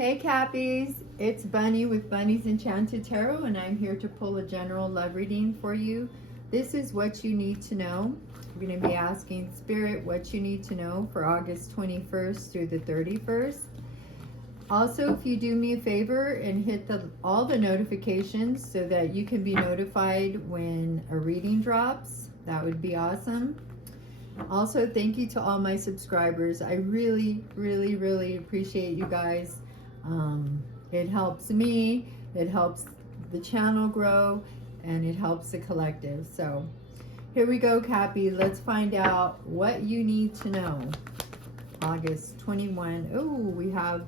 Hey Cappies, it's Bunny with Bunny's Enchanted Tarot, and I'm here to pull a general love reading for you. This is what you need to know. We're going to be asking Spirit what you need to know for August 21st through the 31st. Also, if you do me a favor and hit all the notifications so that you can be notified when a reading drops, that would be awesome. Also, thank you to all my subscribers. I really, really, really appreciate you guys. It helps me, it helps the channel grow, and it helps the collective. So here we go, Cappy. Let's find out what you need to know. August 21. Oh, we have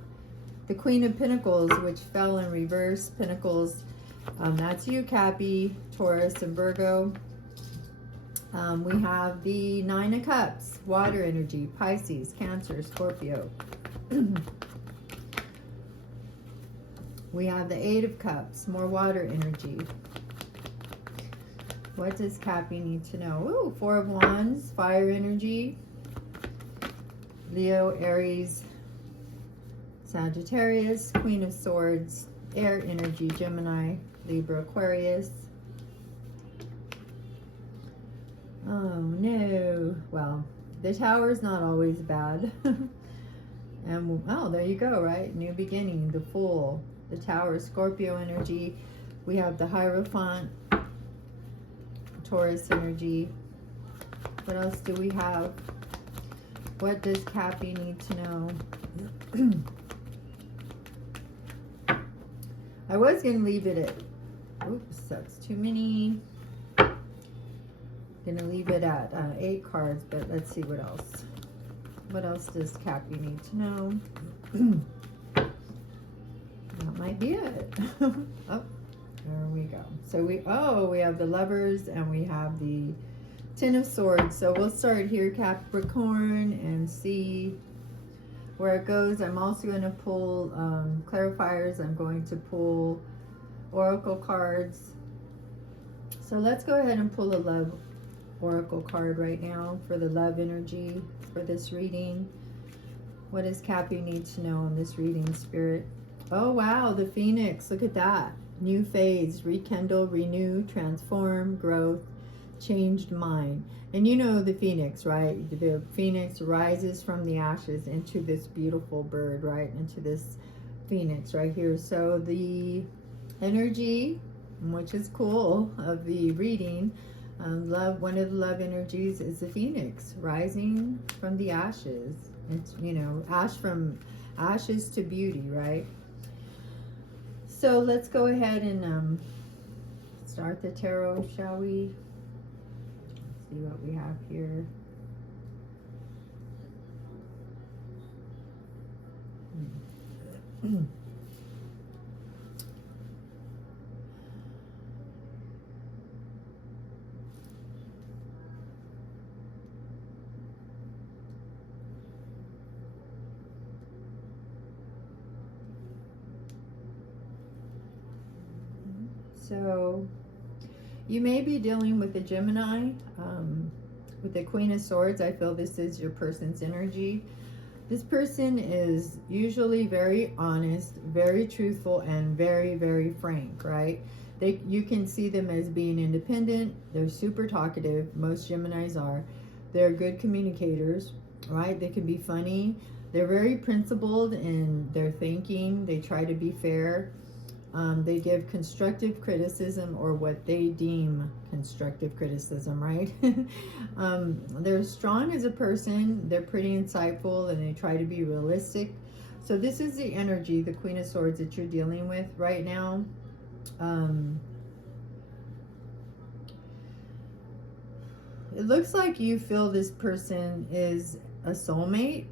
the Queen of Pentacles, which fell in reverse. Pentacles, that's you, Cappy, Taurus, and Virgo. We have the Nine of Cups, water energy, Pisces, Cancer, Scorpio. We have the Eight of Cups, more water energy. What does Cappy need to know? Ooh, Four of Wands, fire energy. Leo, Aries, Sagittarius, Queen of Swords, air energy, Gemini, Libra, Aquarius. Oh no. Well, the Tower is not always bad. And oh, there you go, right? New beginning, the Fool, the Tower, Scorpio energy. We have the Hierophant, Taurus energy. What else do we have? What does Cappy need to know? I was going to leave it at, oops, that's too many. Gonna leave it at 8 cards, but let's see what else. What else does Cappy need to know? That might be it. Oh, there we go. So we have the Lovers and we have the Ten of Swords. So we'll start here, Capricorn, and see where it goes. I'm also going to pull clarifiers. I'm going to pull oracle cards. So let's go ahead and pull a love oracle card right now for the love energy for this reading. What does Cappy need to know in this reading, Spirit? Oh wow, the Phoenix, look at that. New phase, rekindle, renew, transform, growth, changed mind. And you know the Phoenix, right? The Phoenix rises from the ashes into this beautiful bird, right? Into this Phoenix right here. So the energy, which is cool, of the reading, love, one of the love energies is the Phoenix rising from the ashes. It's, you know, from ashes to beauty, right? So let's go ahead and start the tarot, shall we? Let's see what we have here. So you may be dealing with a Gemini, with the Queen of Swords. I feel this is your person's energy. This person is usually very honest, very truthful, and very, very frank, right? You can see them as being independent. They're super talkative. Most Geminis are. They're good communicators, right? They can be funny. They're very principled in their thinking. They try to be fair. They give constructive criticism, or what they deem constructive criticism, right? They're strong as a person. They're pretty insightful, and they try to be realistic. So this is the energy, the Queen of Swords, that you're dealing with right now. It looks like you feel this person is a soulmate.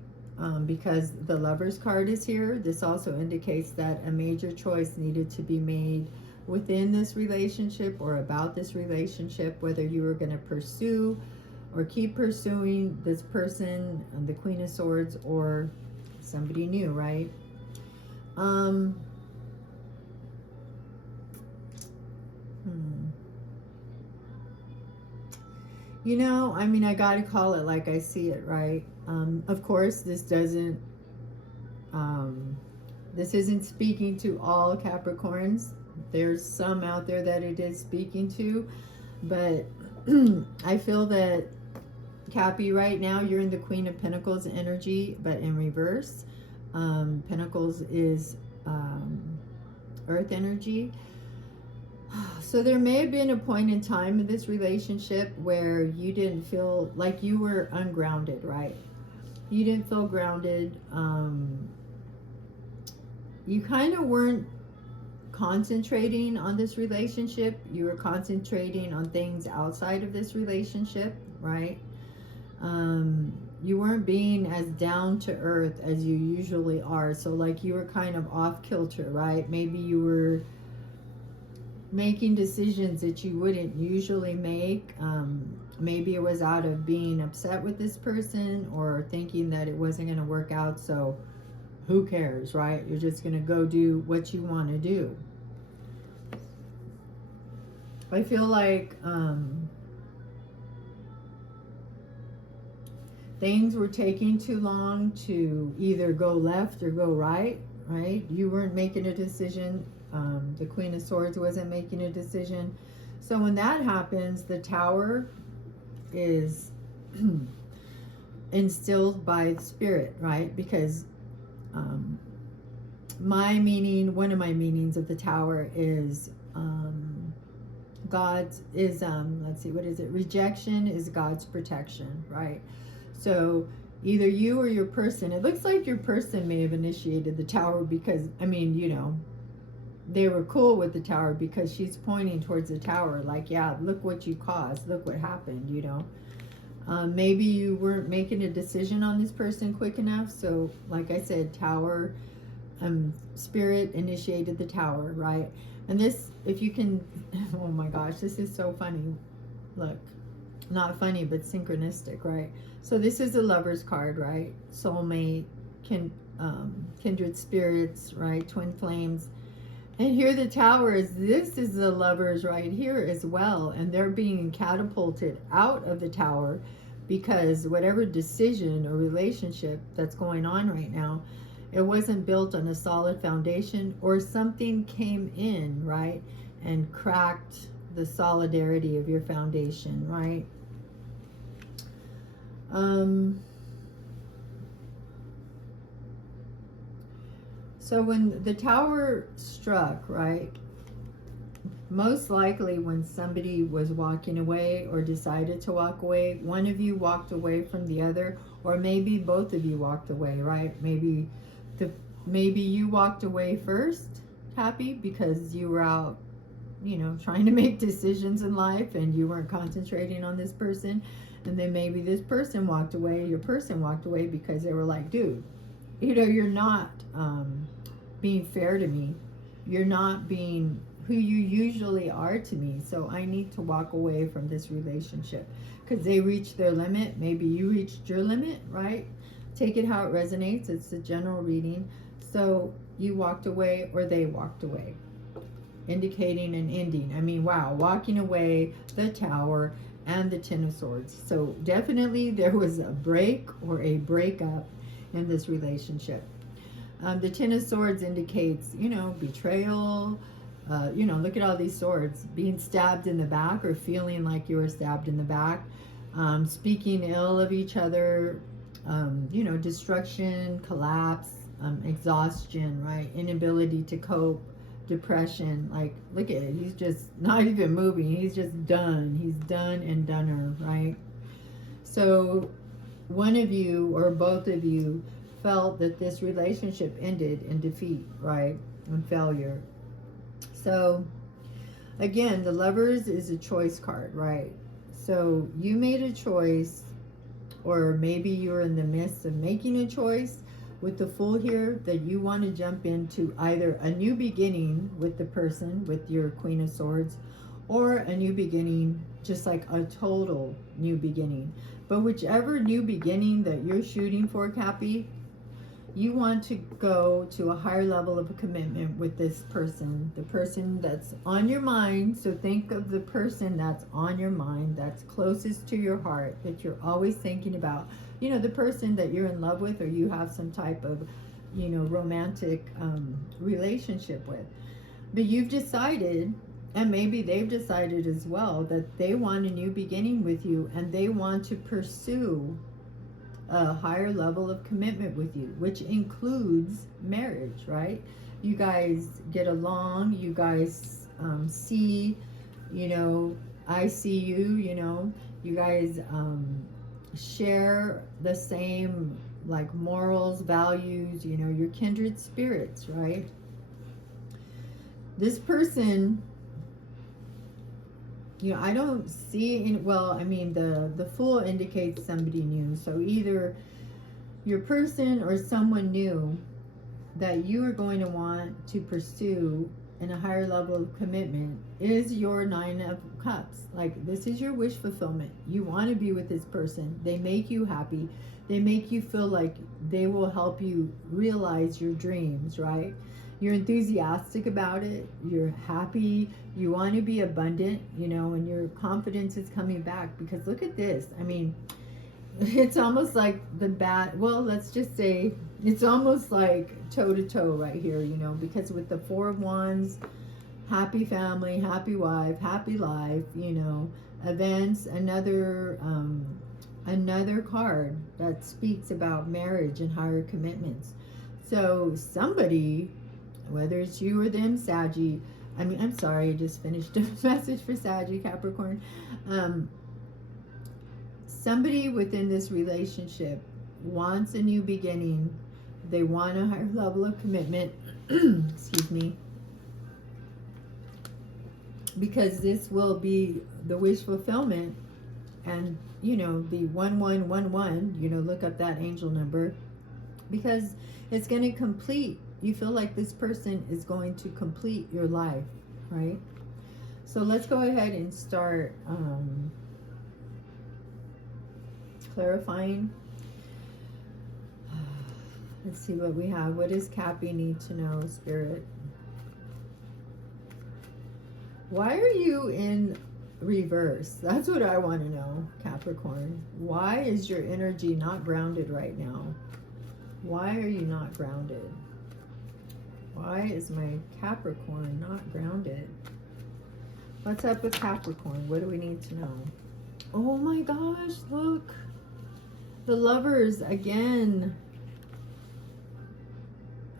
Because the Lovers card is here. This also indicates that a major choice needed to be made within this relationship or about this relationship, whether you were going to pursue or keep pursuing this person, the Queen of Swords, or somebody new, right? You know, I mean, I got to call it like I see it, right? Of course, this doesn't This isn't speaking to all Capricorns. There's some out there that it is speaking to, but I feel that Cappy, right now you're in the Queen of Pentacles energy, but in reverse. Pentacles is earth energy. So there may have been a point in time in this relationship where you didn't feel like you were ungrounded, right? You didn't feel grounded. You kind of weren't concentrating on this relationship. You were concentrating on things outside of this relationship, right? You weren't being as down to earth as you usually are. So like you were kind of off kilter, right? Maybe you were making decisions that you wouldn't usually make. Maybe it was out of being upset with this person or thinking that it wasn't going to work out. So who cares, right? You're just going to go do what you want to do. I feel like things were taking too long to either go left or go right, right? You weren't making a decision. The Queen of Swords wasn't making a decision. So when that happens, the Tower is instilled by Spirit, right? Because one of my meanings of the Tower is God's is let's see, what is it? Rejection is God's protection, right? So either you or your person, it looks like your person may have initiated the Tower because, I mean, you know, they were cool with the Tower because she's pointing towards the Tower like, yeah, look what you caused, look what happened, you know. Maybe you weren't making a decision on this person quick enough. So like I said, Tower, Spirit initiated the Tower, right? And this, if you can, oh my gosh, this is so funny. Look, not funny, but synchronistic, right? So this is a Lover's card, right? Soulmate, kindred spirits, right? Twin flames. And here the Tower is, this is the Lovers right here as well. And they're being catapulted out of the Tower because whatever decision or relationship that's going on right now, it wasn't built on a solid foundation, or something came in, right, and cracked the solidarity of your foundation, right? So when the Tower struck, right, most likely when somebody was walking away or decided to walk away, one of you walked away from the other, or maybe both of you walked away, right? Maybe you walked away first, Happy, because you were out, you know, trying to make decisions in life and you weren't concentrating on this person. And then maybe this person walked away, your person walked away because they were like, dude, you know, you're not being fair to me. You're not being who you usually are to me. So I need to walk away from this relationship because they reached their limit. Maybe you reached your limit, right? Take it how it resonates. It's a general reading. So you walked away or they walked away, indicating an ending. I mean, wow, walking away, the Tower, and the Ten of Swords. So definitely there was a break or a breakup in this relationship. The Ten of Swords indicates, you know, betrayal. You know, look at all these swords. Being stabbed in the back or feeling like you were stabbed in the back. Speaking ill of each other. You know, destruction, collapse, exhaustion, right? Inability to cope, depression. Like, look at it. He's just not even moving. He's just done. He's done and doneer, right? So one of you or both of you felt that this relationship ended in defeat, right? And failure. So again, the Lovers is a choice card, right? So you made a choice, or maybe you're in the midst of making a choice with the Fool here, that you want to jump into either a new beginning with the person, with your Queen of Swords, or a new beginning, just like a total new beginning. But whichever new beginning that you're shooting for, Cappy, you want to go to a higher level of a commitment with this person, the person that's on your mind. So think of the person that's on your mind, that's closest to your heart, that you're always thinking about. You know, the person that you're in love with, or you have some type of romantic relationship with. But you've decided, and maybe they've decided as well, that they want a new beginning with you, and they want to pursue a higher level of commitment with you, which includes marriage, right? You guys get along, you guys see, I see you, you guys share the same like morals, values, you're kindred spirits, right? This person, I don't see in, well, I mean, the Fool indicates somebody new. So either your person or someone new that you are going to want to pursue in a higher level of commitment is your Nine of Cups. Like, this is your wish fulfillment. You want to be with this person. They make you happy. They make you feel like they will help you realize your dreams, right? You're enthusiastic about it. You're happy. You want to be abundant, and your confidence is coming back. Because look at this. I mean, it's almost like well, let's just say it's almost like toe to toe right here, because with the Four of Wands, happy family, happy wife, happy life, events, another card that speaks about marriage and higher commitments. So somebody, whether it's you or them, Saggy, I'm sorry, I just finished a message for Saggy, Capricorn. Somebody within this relationship wants a new beginning. They want a higher level of commitment. Excuse me. Because this will be the wish fulfillment. And, the 1111, look up that angel number. Because it's going to complete. You feel like this person is going to complete your life, right? So let's go ahead and start clarifying. Let's see what we have. What does Cappy need to know, Spirit? Why are you in reverse? That's what I want to know, Capricorn. Why is your energy not grounded right now? Why are you not grounded? Why is my Capricorn not grounded? What's up with Capricorn? What do we need to know? Oh my gosh, look. The Lovers again.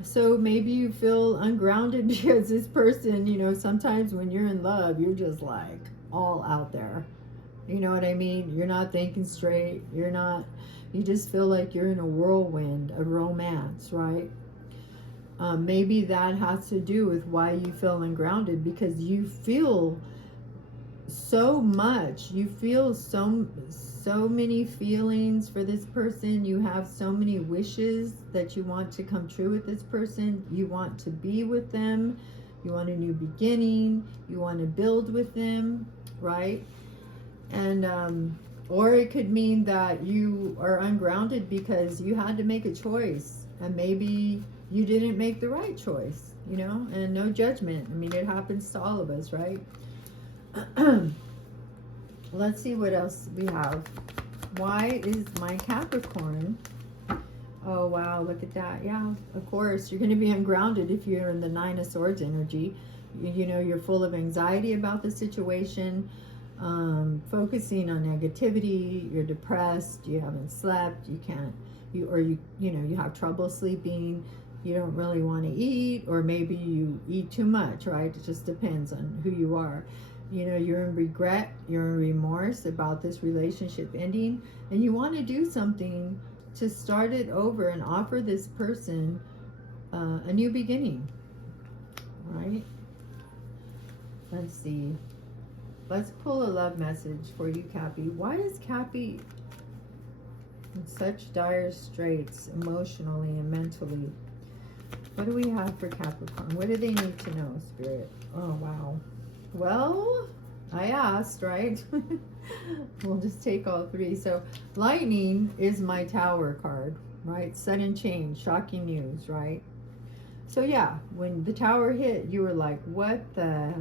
So maybe you feel ungrounded because this person, sometimes when you're in love, you're just like all out there. You know what I mean? You're not thinking straight. You just feel like you're in a whirlwind of romance, right? Maybe that has to do with why you feel ungrounded, because you feel so much. You feel so many feelings for this person. You have so many wishes that you want to come true with this person. You want to be with them. You want a new beginning. You want to build with them, right? And or it could mean that you are ungrounded because you had to make a choice, and maybe you didn't make the right choice, and no judgment. I mean, it happens to all of us, right? Let's see what else we have. Why is my Capricorn? Oh, wow, look at that. Yeah, of course. You're going to be ungrounded if you're in the Nine of Swords energy. You're full of anxiety about the situation, focusing on negativity. You're depressed. You haven't slept. You have trouble sleeping. You don't really want to eat, or maybe you eat too much, right? It just depends on who you are. You're in regret, you're in remorse about this relationship ending, and you want to do something to start it over and offer this person a new beginning, right? Let's see. Let's pull a love message for you, Cappy. Why is Cappy in such dire straits emotionally and mentally? What do we have for Capricorn? What do they need to know, Spirit? Oh, wow. Well, I asked, right? We'll just take all three. So lightning is my Tower card, right? Sudden change, shocking news, right? So yeah, when the Tower hit, you were like, what the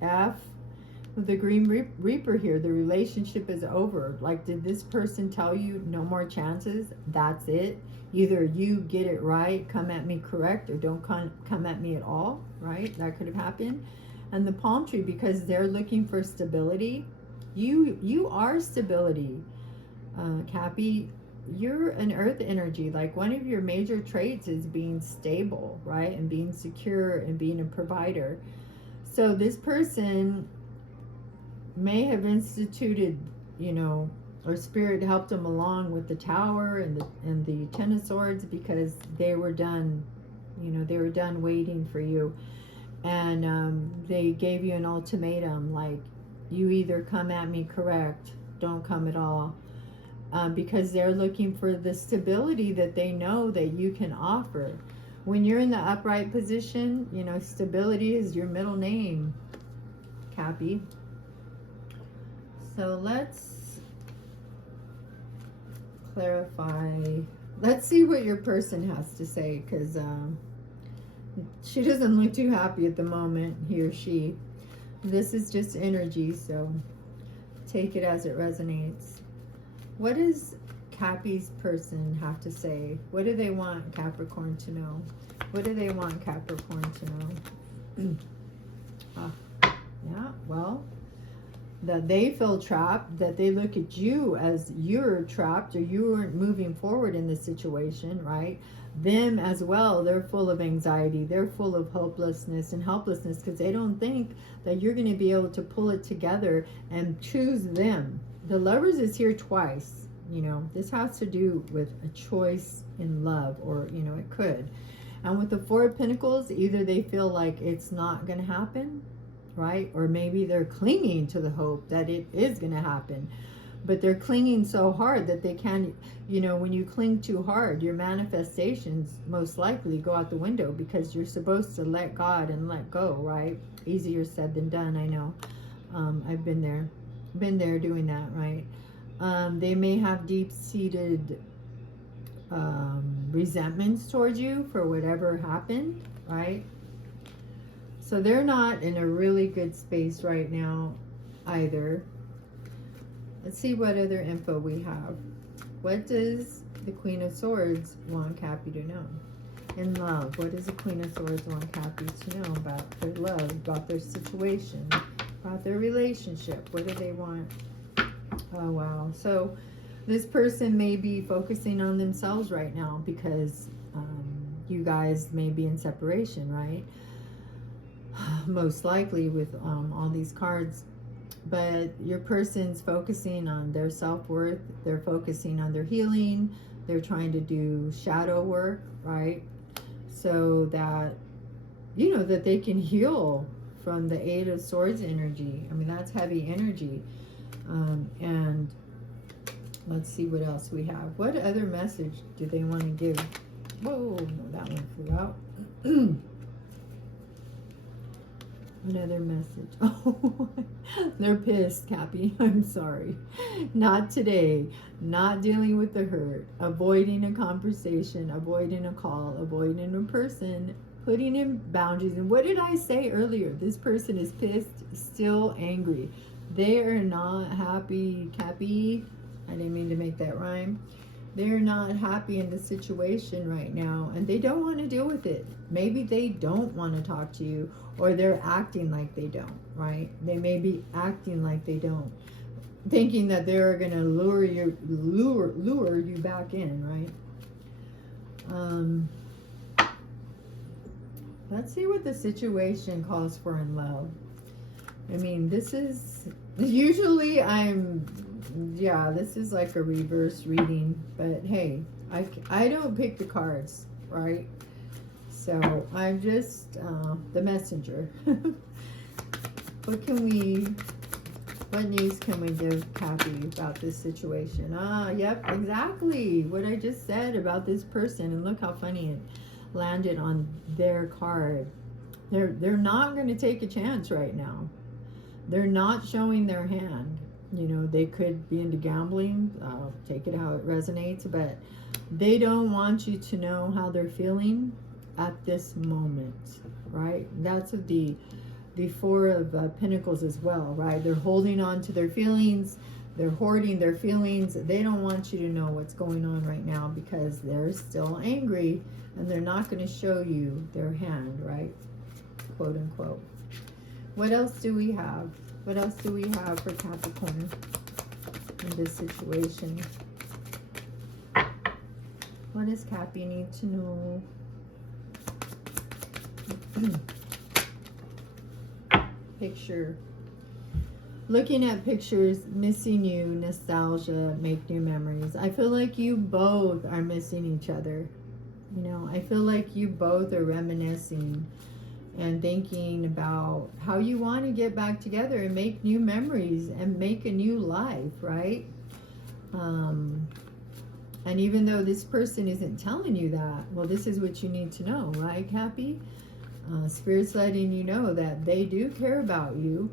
F? The Green Reaper here, the relationship is over. Like, did this person tell you no more chances? That's it. Either you get it right, come at me correct, or don't come at me at all, right? That could have happened. And the palm tree, because they're looking for stability. You are stability, Cappy. You're an earth energy. Like, one of your major traits is being stable, right? And being secure and being a provider. So this person may have instituted, you know, or spirit helped them along with the Tower and the Ten of Swords, because they were done, you know, they were done waiting for you. And they gave you an ultimatum, like, you either come at me correct, don't come at all. Because they're looking for the stability that they know that you can offer. When you're in the upright position, you know, stability is your middle name, Cappy. So let's clarify. Let's see what your person has to say, because she doesn't look too happy at the moment, he or she. This is just energy, so take it as it resonates. What does Cappy's person have to say? What do they want Capricorn to know? What do they want Capricorn to know? Yeah, well, that they feel trapped, that they look at you as you're trapped, or you aren't moving forward in the situation, right? Them as well, they're full of anxiety, they're full of hopelessness and helplessness, because they don't think that you're going to be able to pull it together and choose them. The Lovers is here twice. You know, this has to do with a choice in love, or, you know, it could. And with the Four of Pentacles, either they feel like it's not going to happen, right? Or maybe they're clinging to the hope that it is going to happen. But they're clinging so hard that they can't, you know, when you cling too hard, your manifestations most likely go out the window, because you're supposed to let God and let go, right? Easier said than done, I know. I've been there doing that, right? They may have deep-seated resentments towards you for whatever happened, right? So they're not in a really good space right now either. Let's see what other info we have. What does the Queen of Swords want Cappy to know? In love, what does the Queen of Swords want Cappy to know about their love, about their situation, about their relationship? What do they want? Oh, wow. So this person may be focusing on themselves right now, because you guys may be in separation, right? Most likely with all these cards. But your person's focusing on their self-worth. They're focusing on their healing. They're trying to do shadow work, right? So that, you know, that they can heal from the Eight of Swords energy. I mean, that's heavy energy. And let's see what else we have. What other message do they want to give? Whoa, no, that one flew out. Another message. Oh, they're pissed, Cappy. I'm sorry. Not today. Not dealing with the hurt. Avoiding a conversation. Avoiding a call. Avoiding a person. Putting in boundaries. And what did I say earlier? This person is pissed, still angry. They are not happy, Cappy. I didn't mean to make that rhyme. They're not happy in the situation right now, and they don't want to deal with it. Maybe they don't want to talk to you, or they're acting like they don't, right? They may be acting like they don't, thinking that they're going to lure you back in, right? Let's see what the situation calls for in love. I mean, this is usually this is like a reverse reading, but hey, I don't pick the cards, right? So I'm just the messenger. What news can we give Cappy about this situation? Yep, exactly what I just said about this person. And look how funny it landed on their card. They're not going to take a chance right now. They're not showing their hand. You know, they could be into gambling. Take it how it resonates, but they don't want you to know how they're feeling at this moment, right? That's what the the Four of Pentacles as well, right? They're holding on to their feelings. They're hoarding their feelings. They don't want you to know what's going on right now because they're still angry and they're not going to show you their hand, right? Quote unquote. What else do we have? What else do we have for Capricorn in this situation? What does Cappy need to know? Picture. Looking at pictures, missing you, nostalgia, make new memories. I feel like you both are missing each other. You know, I feel like you both are reminiscing and thinking about how you want to get back together and make new memories and make a new life, right? And even though this person isn't telling you that, well, this is what you need to know, right, Cappy? Spirit's letting you know that they do care about you,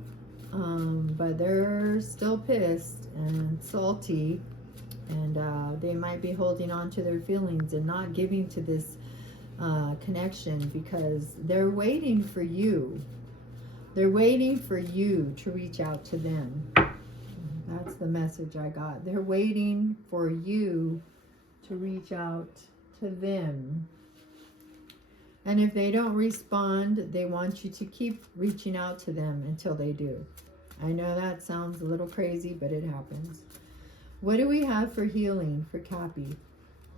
but they're still pissed and salty, and they might be holding on to their feelings and not giving to this connection because they're waiting for you. They're waiting for you to reach out to them. That's the message I got. They're waiting for you to reach out to them. And if they don't respond, they want you to keep reaching out to them until they do. I know that sounds a little crazy, but it happens. What do we have for healing for Cappy?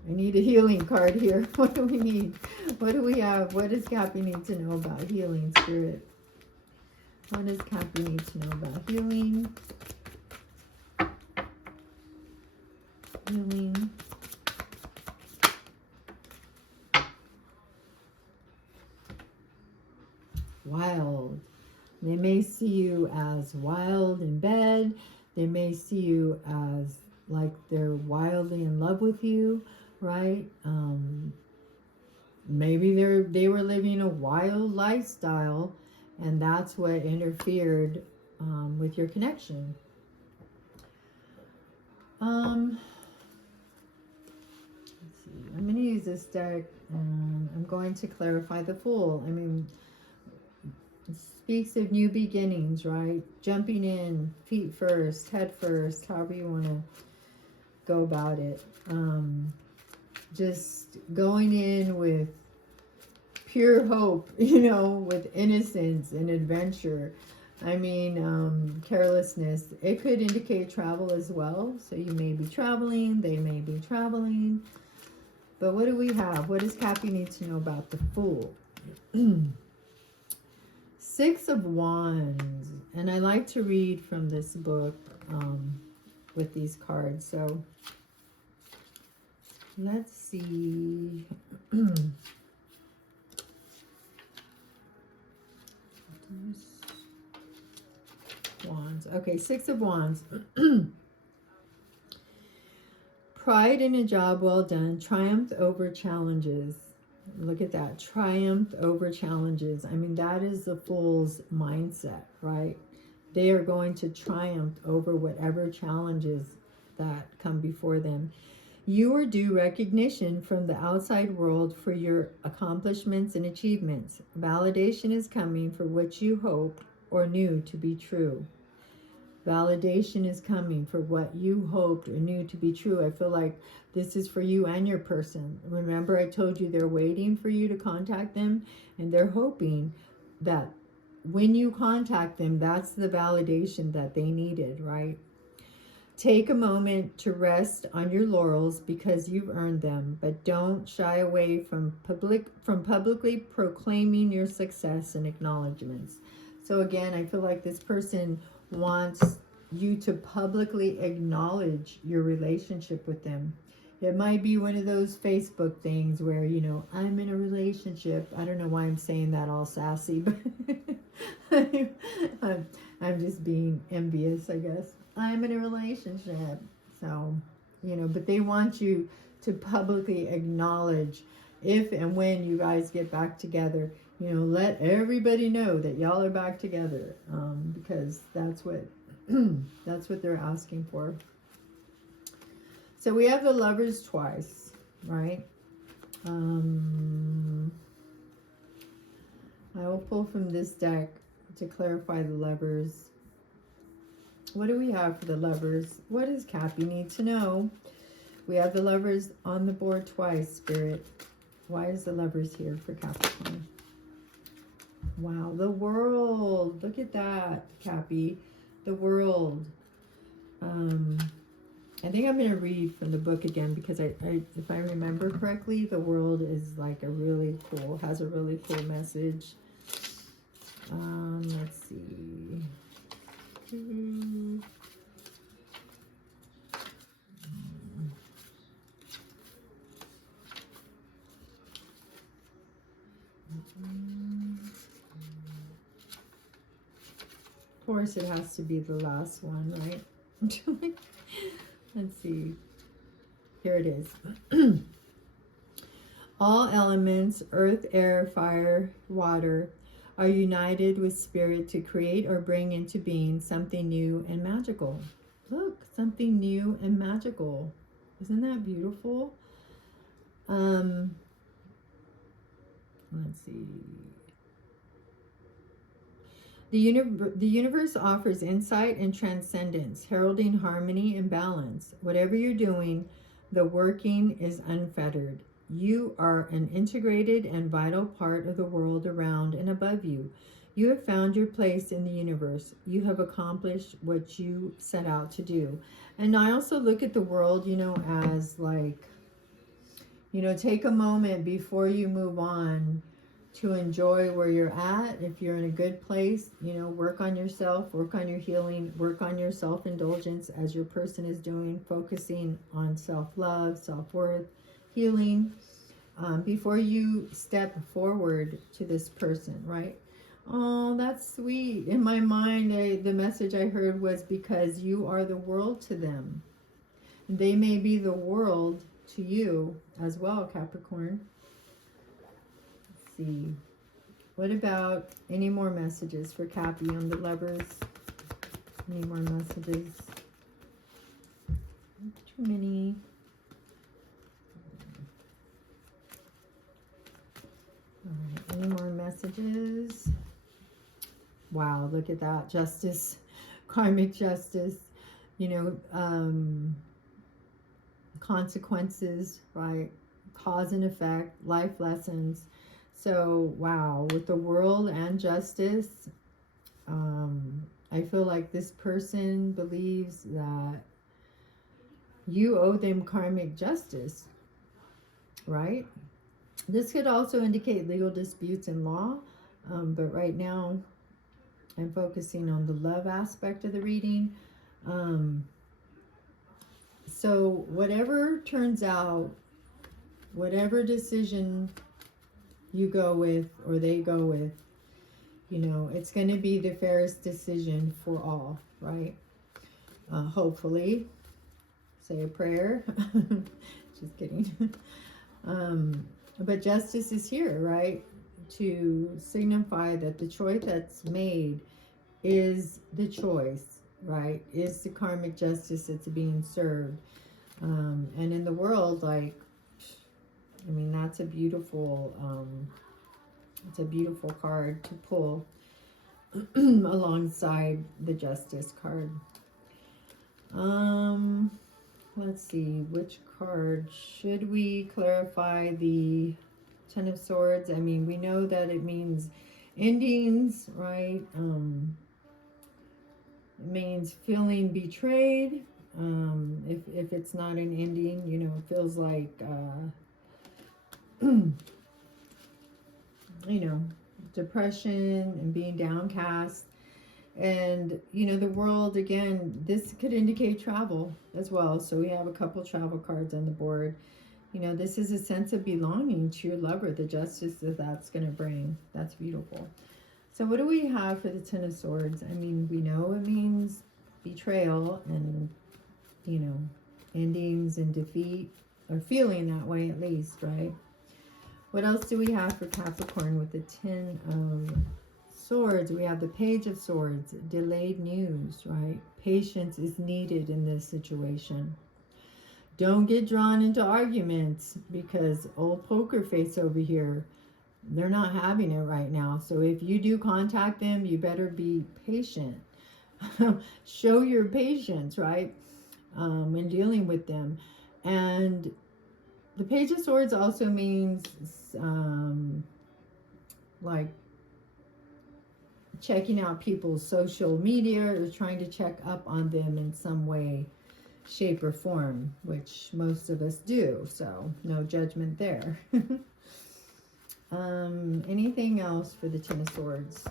I need a healing card here. What do we need? What do we have? What does Cappy need to know about healing, Spirit? What does Cappy need to know about healing? Healing. Wild. They may see you as wild in bed. They may see you as like they're wildly in love with you, right? Maybe they were living a wild lifestyle, and that's what interfered with your connection. Let's see. I'm going to use this deck, and I'm going to clarify the Fool. I mean, it speaks of new beginnings, right? Jumping in, feet first, head first, however you want to go about it. Just going in with pure hope, you know, with innocence and adventure. I mean, carelessness. It could indicate travel as well. So you may be traveling, they may be traveling. But what do we have? What does Cappy need to know about the Fool? Six of Wands. And I like to read from this book with these cards. So let's see. Wands. Okay, Six of Wands. Pride in a job well done. Triumph over challenges. Look at that. Triumph over challenges. I mean, that is the Fool's mindset, right? They are going to triumph over whatever challenges that come before them. You are due recognition from the outside world for your accomplishments and achievements. Validation is coming for what you hoped or knew to be true. Validation is coming for what you hoped or knew to be true. I feel like this is for you and your person. Remember, I told you they're waiting for you to contact them, and they're hoping that when you contact them, that's the validation that they needed, right? Take a moment to rest on your laurels because you've earned them, but don't shy away from publicly proclaiming your success and acknowledgments. So again, I feel like this person wants you to publicly acknowledge your relationship with them. It might be one of those Facebook things where, you know, I'm in a relationship. I don't know why I'm saying that all sassy, but I'm just being envious, I guess. I'm in a relationship. So, you know, but they want you to publicly acknowledge if and when you guys get back together. You know, let everybody know that y'all are back together, because that's what that's what they're asking for. So we have the Lovers twice, right? I will pull from this deck to clarify the lovers. What do we have for the lovers? What does Cappy need to know? We have the lovers on the board twice, Spirit. Why is the lovers here for Capricorn? Wow, the world. Look at that, Cappy. The world. I think I'm going to read from the book again because if I remember correctly, the world is like a really cool, has a really cool message. Let's see. Of course, it has to be the last one, right? Let's see. Here it is. All elements, earth, air, fire, water, are united with spirit to create or bring into being something new and magical. Look, something new and magical. Isn't that beautiful? Let's see. The universe offers insight and transcendence, heralding harmony and balance. Whatever you're doing, the working is unfettered. You are an integrated and vital part of the world around and above you. You have found your place in the universe. You have accomplished what you set out to do. And I also look at the world, you know, as like, you know, take a moment before you move on to enjoy where you're at. If you're in a good place, you know, work on yourself, work on your healing, work on your self-indulgence as your person is doing, focusing on self-love, self-worth, healing, before you step forward to this person, right? Oh, that's sweet. In my mind, the message I heard was because you are the world to them. They may be the world to you as well, Capricorn. See, what about any more messages for Cappy on the lovers? Any more messages? Too many. All right, any more messages? Wow, look at that. Justice, karmic justice, you know, consequences, right? Cause and effect, life lessons. So, wow, with the world and justice, I feel like this person believes that you owe them karmic justice, right? This could also indicate legal disputes in law, but right now I'm focusing on the love aspect of the reading. So whatever turns out, whatever decision you go with or they go with, you know, it's going to be the fairest decision for all, right? Hopefully. Say a prayer. Just kidding. But justice is here, right? To signify that the choice that's made is the choice, right? Is the karmic justice that's being served. And in the world, like, I mean, that's a beautiful, it's a beautiful card to pull alongside the justice card. Let's see, which card should we clarify? The Ten of Swords. I mean, we know that it means endings, right? It means feeling betrayed. If it's not an ending, you know, it feels like you know, depression and being downcast. And, you know, the world, again, this could indicate travel as well. So we have a couple travel cards on the board. You know, this is a sense of belonging to your lover, the justice that that's going to bring. That's beautiful. So what do we have for the Ten of Swords? I mean, we know it means betrayal and, you know, endings and defeat, or feeling that way at least, right? What else do we have for Capricorn with the Ten of Swords? We have the Page of Swords, delayed news, right? Patience is needed in this situation. Don't get drawn into arguments because old poker face over here, they're not having it right now. So if you do contact them, you better be patient. Show your patience, right? In dealing with them. And the Page of Swords also means like checking out people's social media or trying to check up on them in some way, shape, or form, which most of us do. So no judgment there. Anything else for the Ten of Swords?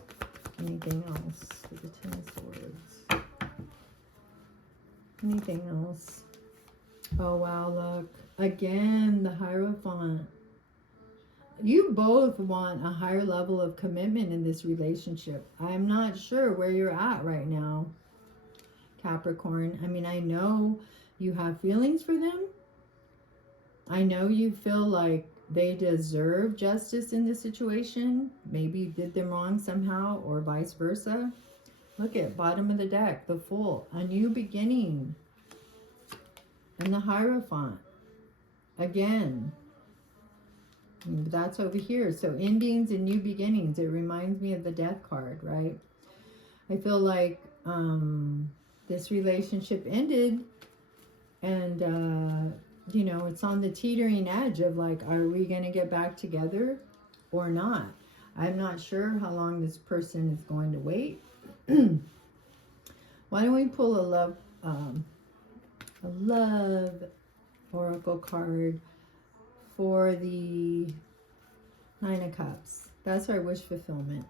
Anything else for the Ten of Swords? Anything else? Oh, wow, look. Again, the Hierophant. You both want a higher level of commitment in this relationship. I'm not sure where you're at right now, Capricorn. I mean, I know you have feelings for them. I know you feel like they deserve justice in this situation. Maybe you did them wrong somehow, or vice versa. Look at bottom of the deck, the Fool, a new beginning. And the Hierophant. Again. That's over here. So endings and new beginnings. It reminds me of the Death card, right? I feel like this relationship ended, and you know, it's on the teetering edge of like, are we going to get back together or not? I'm not sure how long this person is going to wait. Why don't we pull a love oracle card for the Nine of Cups? That's our wish fulfillment.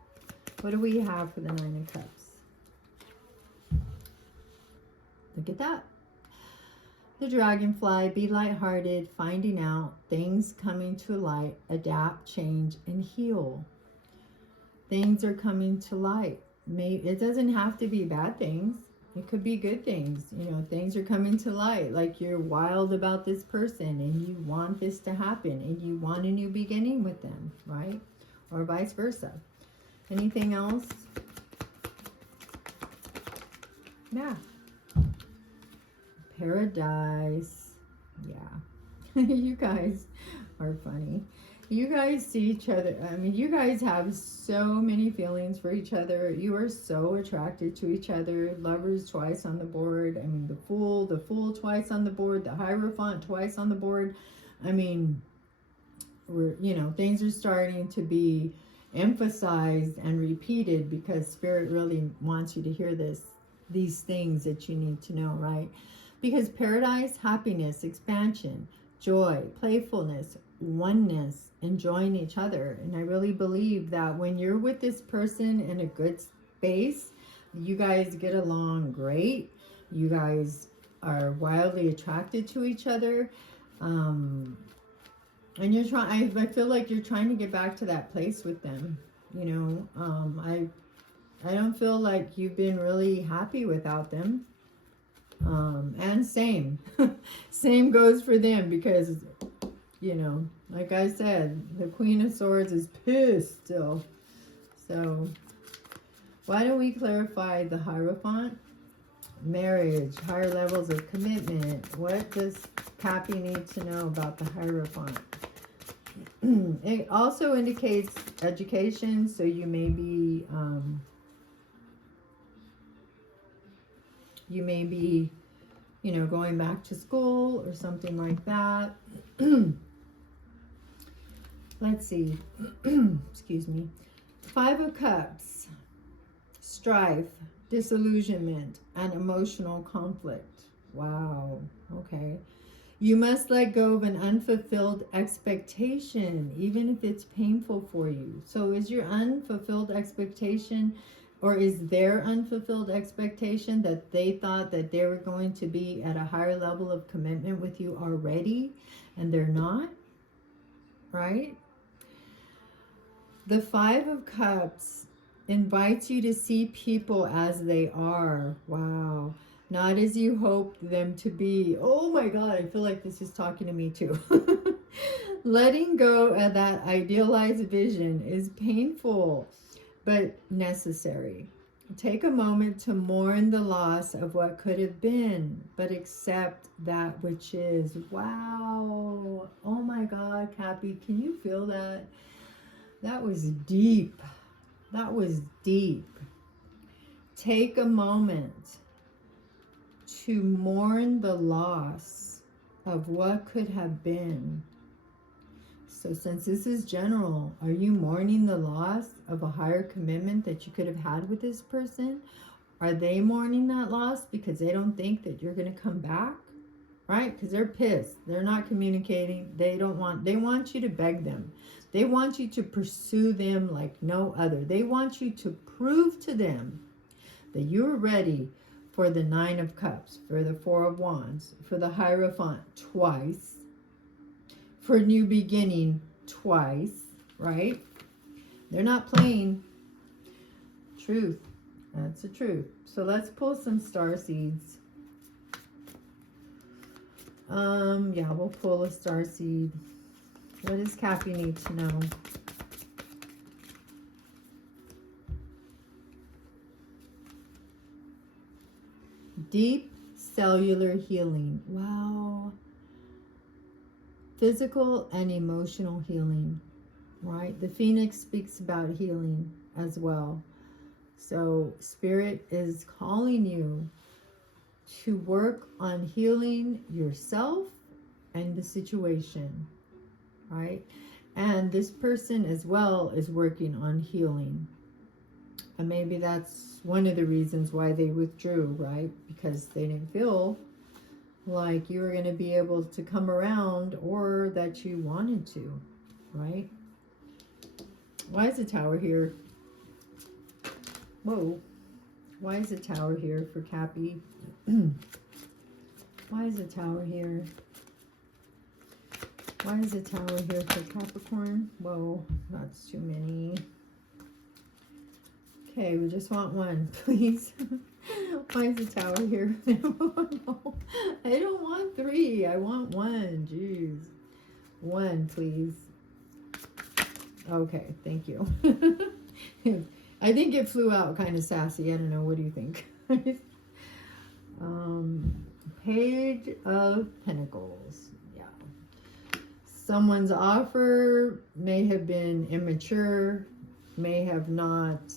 What do we have for the Nine of Cups? Look at that. The Dragonfly, be lighthearted, finding out, things coming to light, adapt, change, and heal. Things are coming to light. It doesn't have to be bad things. It could be good things. You know, things are coming to light. Like you're wild about this person and you want this to happen and you want a new beginning with them, right? Or vice versa. Anything else? Yeah. Paradise. Yeah. You guys are funny. You guys see each other. I mean, you guys have so many feelings for each other. You are so attracted to each other. Lovers twice on the board. I mean, the Fool twice on the board. The Hierophant twice on the board. I mean, you know, things are starting to be emphasized and repeated because Spirit really wants you to hear these things that you need to know, right? Because paradise, happiness, expansion, joy, playfulness, oneness, enjoying each other. And I really believe that when you're with this person in a good space, you guys get along great. You guys are wildly attracted to each other. And you're trying, I feel like you're trying to get back to that place with them. You know, I don't feel like you've been really happy without them. And same goes for them, because, you know, like I said, the Queen of Swords is pissed still. So why don't we clarify the Hierophant? Marriage, higher levels of commitment. What does Cappy need to know about the Hierophant? It also indicates education, so you may be you know, going back to school or something like that. Let's see. Excuse me. Five of Cups, strife, disillusionment, and emotional conflict. Wow. Okay. You must let go of an unfulfilled expectation, even if it's painful for you. So is your unfulfilled expectation, or is their unfulfilled expectation that they thought that they were going to be at a higher level of commitment with you already, and they're not? Right? The Five of Cups invites you to see people as they are. Wow. Not as you hoped them to be. Oh my God, I feel like this is talking to me too. Letting go of that idealized vision is painful, but necessary. Take a moment to mourn the loss of what could have been, but accept that which is. Wow. Oh my God, Cappy, can you feel that? That was deep. That was deep. Take a moment to mourn the loss of what could have been. So since this is general, are you mourning the loss of a higher commitment that you could have had with this person? Are they mourning that loss because they don't think that you're going to come back? Right? Because they're pissed. They're not communicating. They want you to beg them. They want you to pursue them like no other. They want you to prove to them that you're ready for the Nine of Cups, for the Four of Wands, for the Hierophant twice, for new beginning twice, right? They're not playing. Truth. That's the truth. So let's pull some star seeds. Yeah, we'll pull a star seed. What does Cappy need to know? Deep cellular healing. Wow. Physical and emotional healing, right? The Phoenix speaks about healing as well. So Spirit is calling you to work on healing yourself and the situation, right? And this person as well is working on healing. And maybe that's one of the reasons why they withdrew, right? Because they didn't feel like you were going to be able to come around, or that you wanted to, right? Why is the Tower here? Whoa. Why is the Tower here for Cappy? Why is the Tower here? Why is the Tower here for Capricorn? Whoa, that's too many. Okay, we just want one, please. Why is the Tower here? No, I don't want three. I want one. Jeez. One, please. Okay, thank you. I think it flew out kind of sassy. I don't know. What do you think? Page of Pentacles. Yeah. Someone's offer may have been immature, may have not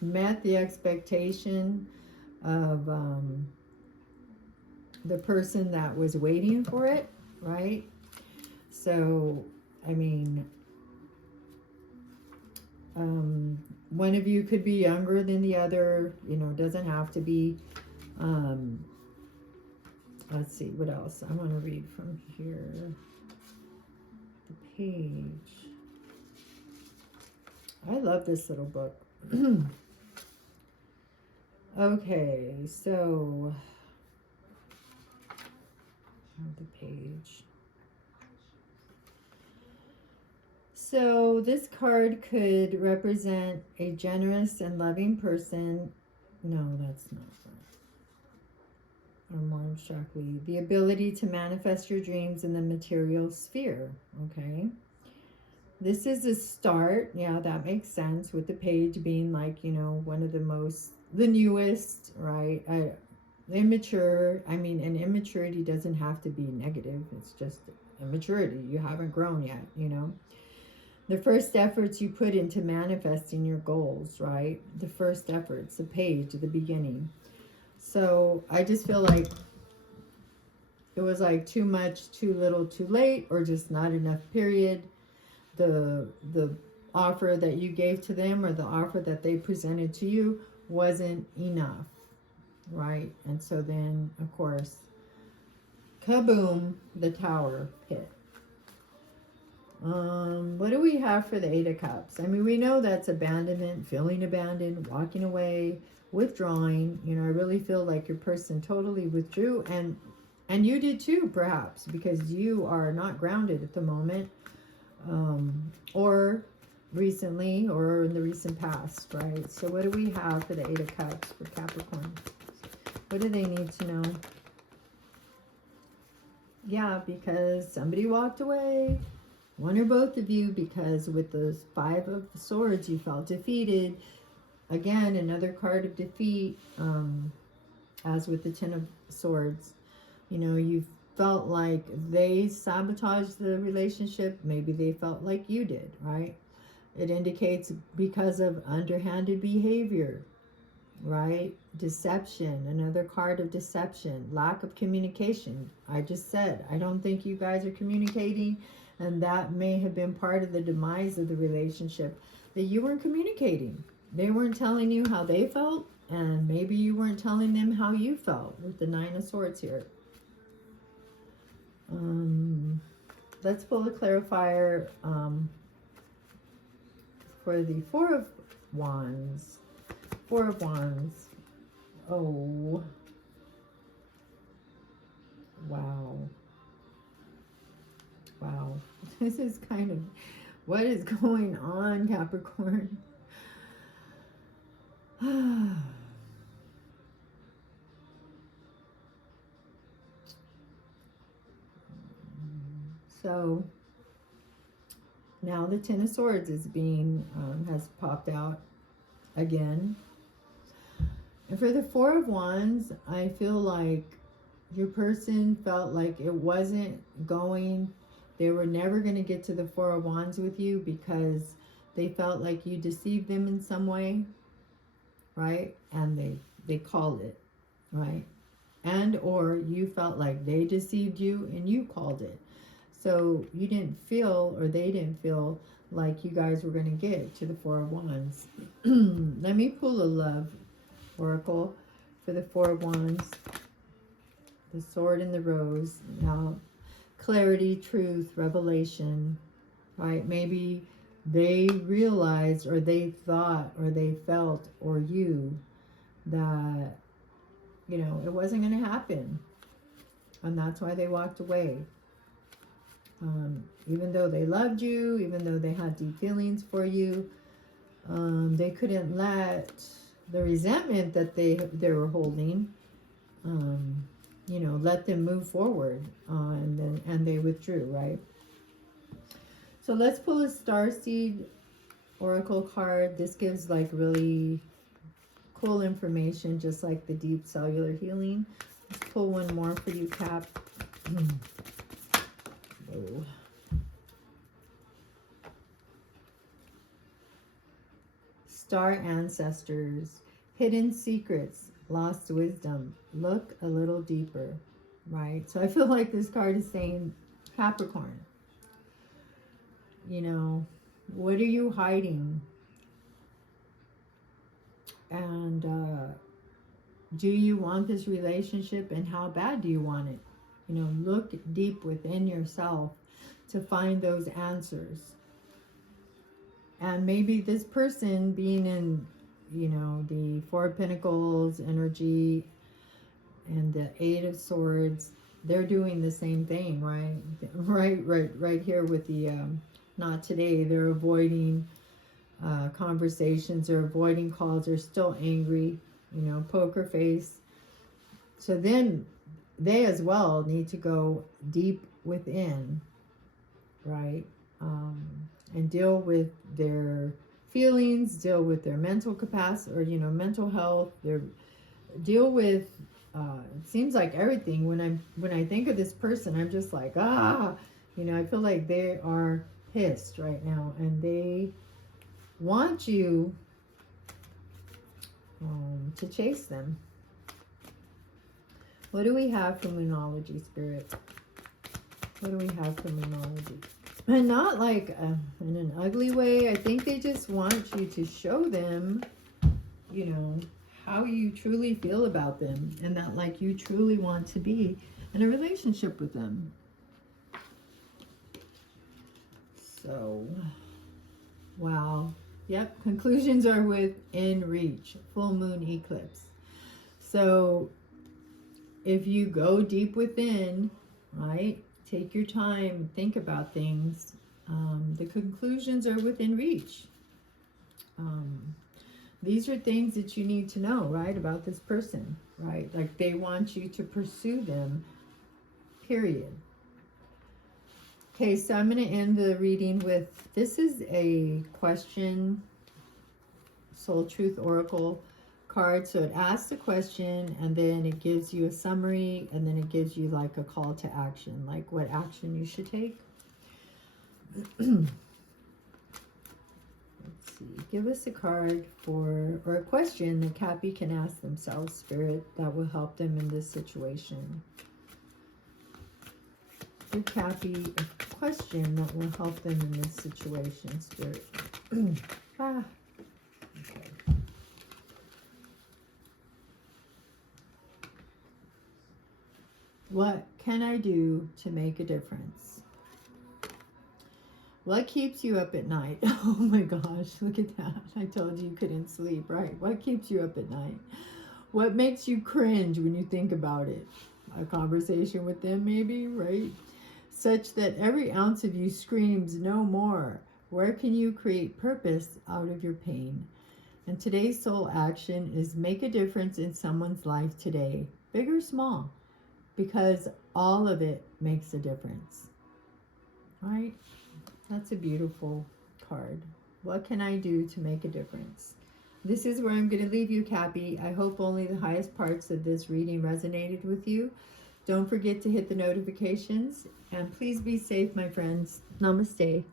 met the expectation of the person that was waiting for it, right? So, I mean, one of you could be younger than the other, you know, doesn't have to be. Let's see, what else? I want to read from here. The page. I love this little book. Okay, so the page. So this card could represent a generous and loving person. No, that's not right. Or more abstractly, the ability to manifest your dreams in the material sphere. Okay. This is a start. Yeah, that makes sense, with the page being like, you know, one of the newest, right? Immature. I mean, and immaturity doesn't have to be negative. It's just immaturity. You haven't grown yet, you know. The first efforts you put into manifesting your goals, right? The first efforts, the page, the beginning. So I just feel like it was like too much, too little, too late, or just not enough, period. The offer that you gave to them, or the offer that they presented to you, wasn't enough, right? And so then, of course, kaboom, the Tower hit. What do we have for the Eight of Cups? I mean, we know that's abandonment, feeling abandoned, walking away, withdrawing. You know, I really feel like your person totally withdrew, and you did too, perhaps, because you are not grounded at the moment, or recently, or in the recent past, right? So what do we have for the Eight of Cups for Capricorn? What do they need to know? Yeah, because somebody walked away. One or both of you, because with those Five of Swords, you felt defeated. Again, another card of defeat, as with the Ten of Swords. You know, you felt like they sabotaged the relationship. Maybe they felt like you did, right? It indicates because of underhanded behavior, right? Deception, another card of deception, lack of communication. I just said, I don't think you guys are communicating, and that may have been part of the demise of the relationship, that you weren't communicating. They weren't telling you how they felt, and maybe you weren't telling them how you felt with the Nine of Swords here. Let's pull a clarifier for the Four of Wands. Four of Wands. Oh. Wow. Wow. This is kind of what is going on, Capricorn. So now the Ten of Swords is being has popped out again. And for the Four of Wands, I feel like your person felt like it wasn't going, they were never going to get to the Four of Wands with you because they felt like you deceived them in some way, right? And they called it, right? And or you felt like they deceived you and you called it. So you didn't feel, or they didn't feel like you guys were going to get to the Four of Wands. Let me pull a love oracle for the Four of Wands. The Sword and the Rose. Now, clarity, truth, revelation, right? Maybe they realized, or they thought, or they felt, or you, that, you know, it wasn't going to happen. And that's why they walked away. Even though they loved you, even though they had deep feelings for you, they couldn't let the resentment that they were holding, you know, let them move forward, and they withdrew, right? So let's pull a Starseed Oracle card. This gives like really cool information, just like the deep cellular healing. Let's pull one more for you, Cap. Oh. Star ancestors, hidden secrets, lost wisdom. Look a little deeper, right? So I feel like this card is saying, Capricorn, you know, what are you hiding? And do you want this relationship, and how bad do you want it? You know, look deep within yourself to find those answers. And maybe this person being in, you know, the Four of Pentacles energy and the Eight of Swords, they're doing the same thing, right? Right here with the not today. They're avoiding conversations, they're avoiding calls, they're still angry, you know, poker face. So then they as well need to go deep within, right? And deal with their feelings, deal with their mental capacity, or, you know, mental health, deal with it seems like everything. When I think of this person, I'm just like, you know, I feel like they are pissed right now, and they want you to chase them. What do we have for Moonology, Spirit? What do we have for Moonology? And not like in an ugly way. I think they just want you to show them, you know, how you truly feel about them, and that like you truly want to be in a relationship with them. So, wow. Yep, conclusions are within reach. Full moon eclipse. So, if you go deep within, right, take your time, think about things, the conclusions are within reach. These are things that you need to know, right, about this person, right? Like they want you to pursue them, period. Okay, so I'm going to end the reading with, this is a question, Soul Truth Oracle card. So it asks a question, and then it gives you a summary, and then it gives you like a call to action, like what action you should take. Let's see. Give us a card for, or a question that Cappy can ask themselves, Spirit, that will help them in this situation. Give Cappy a question that will help them in this situation, Spirit. Okay. What can I do to make a difference? What keeps you up at night? Oh my gosh, look at that. I told you couldn't sleep, right? What keeps you up at night? What makes you cringe when you think about it? A conversation with them maybe, right? Such that every ounce of you screams no more. Where can you create purpose out of your pain? And today's soul action is make a difference in someone's life today, big or small, because all of it makes a difference. Right? That's a beautiful card. What can I do to make a difference? This is where I'm going to leave you, Cappy. I hope only the highest parts of this reading resonated with you. Don't forget to hit the notifications, and please be safe, my friends. Namaste.